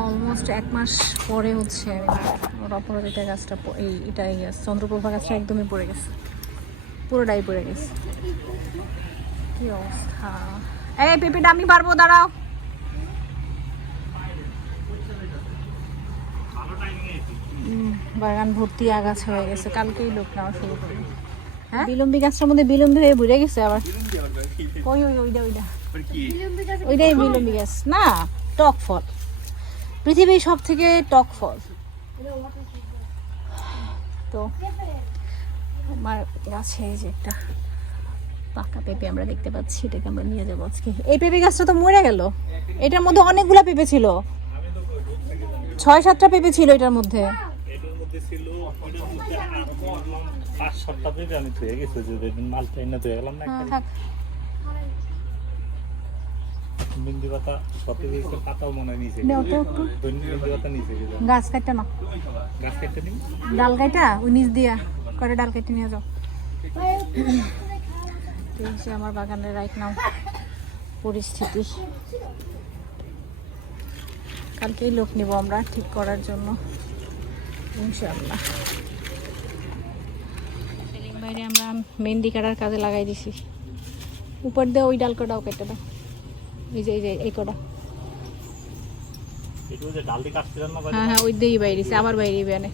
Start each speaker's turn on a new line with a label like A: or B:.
A: Almost এক মাস পরে হচ্ছে ওর অপরাজিতা গাছটা এই এটা এই গাছ চন্দ্রপ্রভা গাছটা একদমই পড়ে গেছে। পুরোটাই পড়ে গেছে। কি অবস্থা? এই পেঁপেটা আমি পারব দাঁড়াও। বাগান ভর্তি আগাছা হয়ে গেছে। কালকেই লোক নেওয়া শুরু করবে। হ্যাঁ? বিলম্বী গাছটার মধ্যে বিলম্বী হয়ে ঘুরে গেছে আবার। ওই ওই ওইটা ওইটা। ওইটাই বিলম্বী গাছ। না টক ফল। পৃথিবীর সব থেকে টক ফল। তো আমার গাছে যে একটা পাকা পেঁপে আমরা দেখতে পাচ্ছি এটাকে আমরা নিয়ে যাব আজকে। এই পেঁপে গাছটা তো মরে গেল। এটার মধ্যে অনেকগুলা পেঁপে ছিল। ছয় সাতটা পেঁপে ছিল এটার মধ্যে।
B: পাঁচ সাতটা পেঁপে আমি ধুয়ে গেছি যে যেদিন মাল টাইনা ধুয়ে গেলাম না
A: হ্যাঁ,
B: বিন্দি পাতা সতে দিয়েছে পাতাও মনে নিচে।
A: দাও তো একটু।
B: বিন্দি পাতা নিচে গাছ
A: কাটতে না
B: গাছ কেটে দিন
A: ডাল নিচ দিয়া। করে ডাল কেটে নিয়ে যাও। এই আমার বাগানের রাইট নাও পরিস্থিতি। কালকেই লোক নিব আমরা ঠিক করার জন্য। বাইরে আমরা মেহেন্দি কাটার কাজে লাগাই দিছি। উপর দিয়ে ওই ডাল কটাও কেটে দাও। এই যে এই যে এই কটা। হ্যাঁ হ্যাঁ ওই দিয়েই বাইরেছে আবার বাইরে বেনে